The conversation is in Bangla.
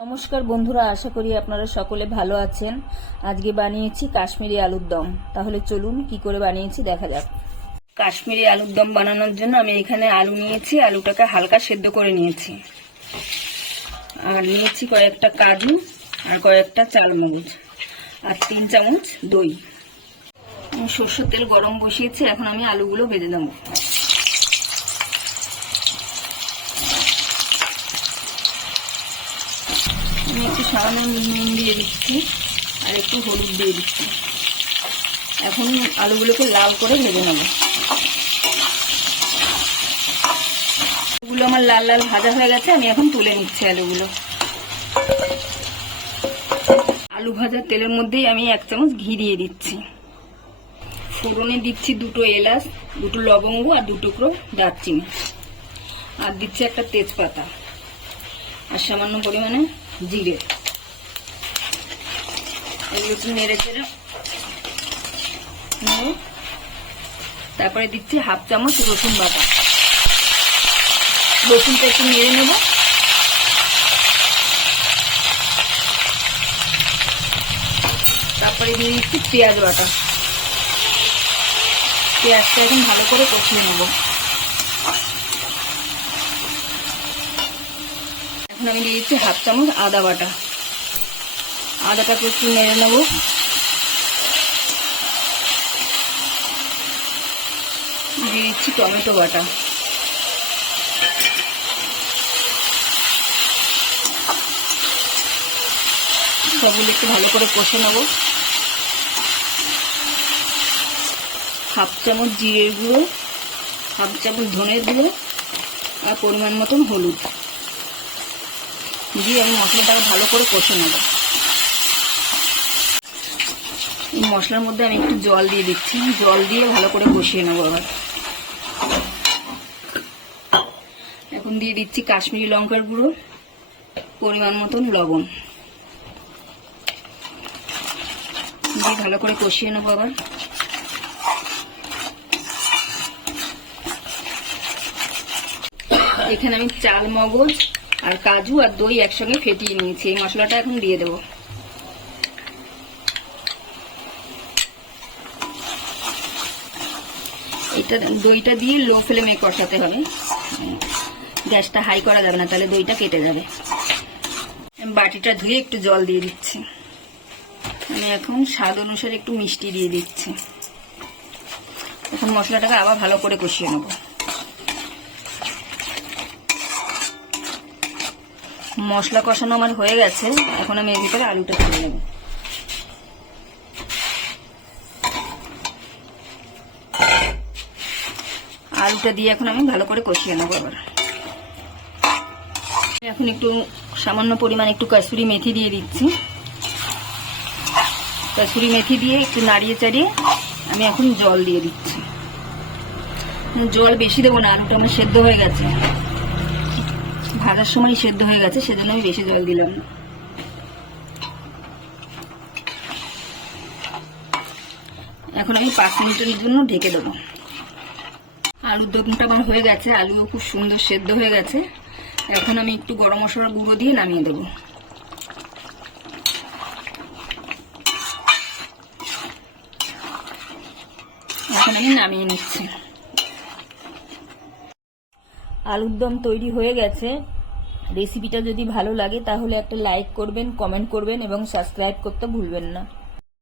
নমস্কার বন্ধুরা, আশা করি আপনারা সকলে ভালো আছেন। আজকে বানিয়েছি কাশ্মীরি আলুর দম। তাহলে চলুন কি করে বানিয়েছি দেখা যাক। কাশ্মীরি আলুর দম বানানোর জন্য আমি এখানে আলু নিয়েছি, আলুটাকে হালকা সেদ্ধ করে নিয়েছি। আর নিয়েছি কয়েকটা কাজু আর কয়েকটা চালমগজ আর তিন চামচ দই। সর্ষের তেল গরম বসিয়েছি, এখন আমি আলুগুলো বেঁধে দেবো আমি একটু সামান্য নুন দিয়ে দিচ্ছি আর একটু হলুদ দিয়ে দিচ্ছি। এখন আলুগুলোকে লাল করে ভেজে নেব। আলুগুলো আমার লাল লাল ভাজা হয়ে গেছে, আমি এখন তুলে নিচ্ছি আলুগুলো। আলু ভাজার তেলের মধ্যেই আমি এক চামচ ঘি দিয়ে দিচ্ছি। ফোড়নে দিচ্ছি দুটো এলাচ, দুটো লবঙ্গ আর দুটো টুকরো দারচিনি। আর দিচ্ছি একটা তেজপাতা। আর সামান্য পরিমাণে জিরে। এগুলো একটু নেড়ে চেড়ে তারপরে দিচ্ছি হাফ চামচ রসুন বাটা। রসুনটা একটু নেড়ে নেব। তারপরে দিয়ে দিচ্ছি পেঁয়াজ বাটা। পেঁয়াজটা এখন ভালো করে কষিয়ে নেব। এখন আমি দিয়ে দিচ্ছি হাফ চামচ আদা বাটা। আদাটাকে একটু নেড়ে নেব। দিয়ে দিচ্ছি টমেটো বাটা। সবগুলো একটু ভালো করে কষে নেব। হাফ চামচ জিরের গুঁড়ো, হাফ চামচ ধনের গুঁড়ো, আর পরিমাণ মতন হলুদ। দিয়ে আমি মশলাটাকে ভালো করে কষে নেব। এই মশলার মধ্যে আমি একটু জল দিয়ে দিচ্ছি। জল দিয়ে ভালো করে কষিয়ে নেব আবার এখন দিয়ে দিচ্ছি কাশ্মীরি লঙ্কার গুঁড়ো, পরিমাণ মতন লবণ। দিয়ে ভালো করে কষিয়ে নেব আবার এখানে আমি চাল মগজ আর কাজু আর দই একসঙ্গে ফেটিয়ে নিয়েছি। এই মশলাটা এখন দিয়ে দেবো। এটা দইটা দিয়ে লো ফ্লেমে কষাতে হবে। গ্যাসটা হাই করা যাবে না, তাহলে দইটা কেটে যাবে। বাটিটা ধুয়ে একটু জল দিয়ে দিচ্ছি। আমি এখন স্বাদ অনুসারে একটু মিষ্টি দিয়ে দিচ্ছি। এখন মশলাটাকে আবার ভালো করে কষিয়ে নেব। মশলা কষানো আমার হয়ে গেছে। এখন আমি এর ভিতরে আলুটা তুলে নেব। আলুটা দিয়ে এখন আমি ভালো করে কষিয়ে নেব আবার এখন একটু সামান্য পরিমাণ একটু কাসুরি মেথি দিয়ে দিচ্ছি। কাসুরি মেথি দিয়ে একটু নাড়িয়ে চাড়িয়ে আমি এখন জল দিয়ে দিচ্ছি। জল বেশি দেবো না, আলুটা আমার সেদ্ধ হয়ে গেছে। ভাজার সময় সেদ্ধ হয়ে গেছে, সেজন্য আমি বেশি জল দিলাম না। এখন আমি পাঁচ মিনিটের জন্য ঢেকে দেবো। আলুর দমটা আমার হয়ে গেছে, আলুও খুব সুন্দর সেদ্ধ হয়ে গেছে। এখন আমি একটু গরম মশলার গুঁড়ো দিয়ে নামিয়ে দেবো। এখন আমি নামিয়ে নিচ্ছি। আলুর দম তৈরি হয়ে গেছে। রেসিপিটা যদি ভালো লাগে, তাহলে একটা লাইক করবেন কমেন্ট করবেন এবং সাবস্ক্রাইব করতে ভুলবেন না।